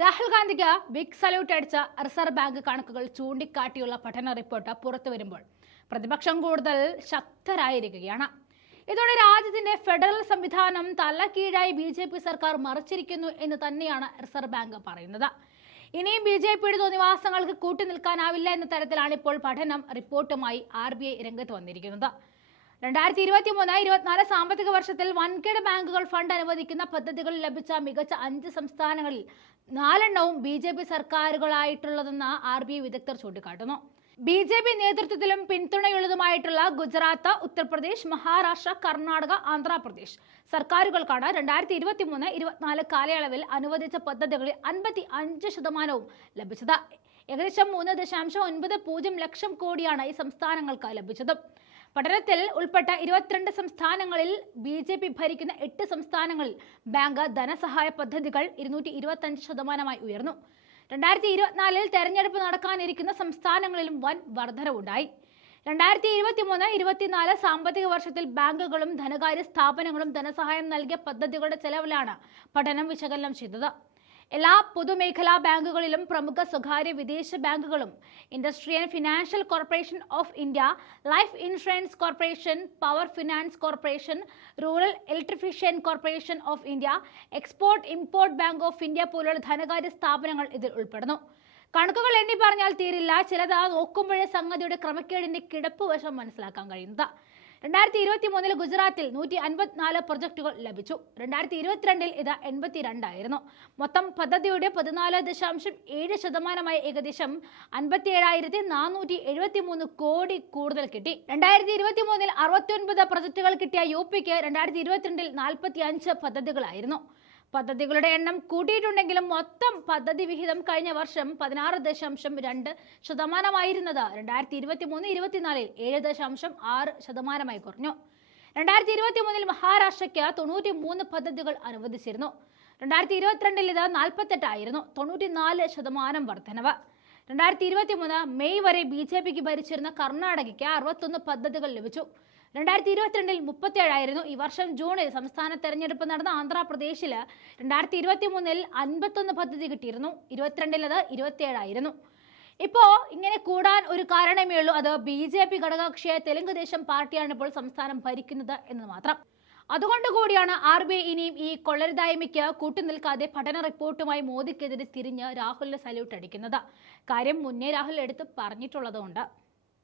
രാഹുൽ ഗാന്ധിക്ക് big salute അടിച്ച reserve bank കണക്കുകൾ ചൂണ്ടിക്കാട്ടിയുള്ള പഠന റിപ്പോർട്ട് പുറത്തുവരുമ്പോൾ പ്രതിപക്ഷം കൂടുതൽ ശക്തരായിരിക്കുകയാണ്. ഇതോടെ രാജ്യത്തിന്റെ ഫെഡറൽ സംവിധാനം തലകീഴായി BJP സർക്കാർ മറിച്ചിരിക്കുന്നു എന്ന് തന്നെയാണ് റിസർവ് ബാങ്ക് പറയുന്നത്. ഇനിയും BJPയുടെ തോന്നിവാസങ്ങൾക്ക് കൂട്ടുനിൽക്കാനാവില്ല എന്ന തരത്തിലാണ് ഇപ്പോൾ പഠനം റിപ്പോർട്ടുമായി RBI രംഗത്ത് വന്നിരിക്കുന്നത്. 2023-24 സാമ്പത്തിക വർഷത്തിൽ വൻകിട ബാങ്കുകൾ ഫണ്ട് അനുവദിക്കുന്ന പദ്ധതികൾ ലഭിച്ച മികച്ച 5 സംസ്ഥാനങ്ങളിൽ 4 BJP സർക്കാരുകളായിട്ടുള്ളതെന്ന് RBI വിദഗ്ധർ ചൂണ്ടിക്കാട്ടുന്നു. BJP നേതൃത്വത്തിലും പിന്തുണയുള്ളതുമായിട്ടുള്ള ഗുജറാത്ത്, ഉത്തർപ്രദേശ്, മഹാരാഷ്ട്ര, കർണാടക, ആന്ധ്രാപ്രദേശ് സർക്കാരുകൾക്കാണ് 2023-24 കാലയളവിൽ അനുവദിച്ച പദ്ധതികളിൽ 55% ലഭിച്ചത്. ഏകദേശം 3.90 ലക്ഷം കോടിയാണ് ഈ സംസ്ഥാനങ്ങൾക്ക് ലഭിച്ചത്. പഠനത്തിൽ ഉൾപ്പെട്ട 22 സംസ്ഥാനങ്ങളിൽ BJP ഭരിക്കുന്ന 8 സംസ്ഥാനങ്ങളിൽ ബാങ്ക് ധനസഹായ പദ്ധതികൾ 225% ഉയർന്നു. 2024 തെരഞ്ഞെടുപ്പ് നടക്കാനിരിക്കുന്ന സംസ്ഥാനങ്ങളിലും വൻ വർധനവുണ്ടായി. 2023-24 സാമ്പത്തിക വർഷത്തിൽ ബാങ്കുകളും ധനകാര്യ സ്ഥാപനങ്ങളും ധനസഹായം നൽകിയ പദ്ധതികളുടെ ചെലവിലാണ് പഠനം വിശകലനം ചെയ്തത്. എല്ലാ പൊതുമേഖലാ ബാങ്കുകളിലും പ്രമുഖ സ്വകാര്യ വിദേശ ബാങ്കുകളും industry and financial corporation of India, life insurance corporation, power finance corporation, rural electrification corporation of India, export import bank of India പോലുള്ള ധനകാര്യ സ്ഥാപനങ്ങൾ ഇതിൽ ഉൾപ്പെടുന്നു. കണക്കുകൾ എണ്ണി പറഞ്ഞാൽ തീരില്ല. ചിലത് നോക്കുമ്പോഴേ സംഗതിയുടെ ക്രമക്കേടിന്റെ കിടപ്പ് വശം മനസ്സിലാക്കാൻ കഴിയുന്നത്. 2023 ഗുജറാത്തിൽ 154 പ്രൊജക്ടുകൾ ലഭിച്ചു. 2022 ഇത് 82 ആയിരുന്നു. മൊത്തം പദ്ധതിയുടെ 14.7% ഏകദേശം 57,473 കോടി കൂടുതൽ കിട്ടി. 2023 69 പ്രൊജക്ടുകൾ കിട്ടിയ UPക്ക് 2022 45 പദ്ധതികളായിരുന്നു. പദ്ധതികളുടെ എണ്ണം കൂട്ടിയിട്ടുണ്ടെങ്കിലും മൊത്തം പദ്ധതി വിഹിതം കഴിഞ്ഞ വർഷം 16.2% ആയിരുന്നത് 2023-24 7.6% കുറഞ്ഞു. 2023 മഹാരാഷ്ട്രയ്ക്ക് 93 പദ്ധതികൾ അനുവദിച്ചിരുന്നു. 2022 ഇത് 48 ആയിരുന്നു. 94% വർധനവ്. 2023 മെയ് വരെ BJPക്ക് ഭരിച്ചിരുന്ന കർണാടകയ്ക്ക് 61 പദ്ധതികൾ ലഭിച്ചു. 2022 37 ആയിരുന്നു. ഈ വർഷം ജൂണിൽ സംസ്ഥാന തെരഞ്ഞെടുപ്പ് നടന്ന ആന്ധ്രാപ്രദേശിൽ 2023 51 പദ്ധതി കിട്ടിയിരുന്നു. 22 അത് 27 ആയിരുന്നു. ഇപ്പോ ഇങ്ങനെ കൂടാൻ ഒരു കാരണമേ ഉള്ളൂ. അത് BJP ഘടകകക്ഷിയായ തെലുങ്ക് ദേശം പാർട്ടിയാണ് ഇപ്പോൾ സംസ്ഥാനം ഭരിക്കുന്നത് എന്ന് മാത്രം. അതുകൊണ്ടുകൂടിയാണ് RBI ഇനിയും ഈ കൊള്ളരുതായ്മയ്ക്ക് കൂട്ടുനിൽക്കാതെ പഠന റിപ്പോർട്ടുമായി മോദിക്കെതിരെ തിരിഞ്ഞ് രാഹുലിന് സല്യൂട്ട് അടിക്കുന്നത്. കാര്യം മുന്നേ രാഹുൽ എടുത്ത് പറഞ്ഞിട്ടുള്ളതുകൊണ്ട്.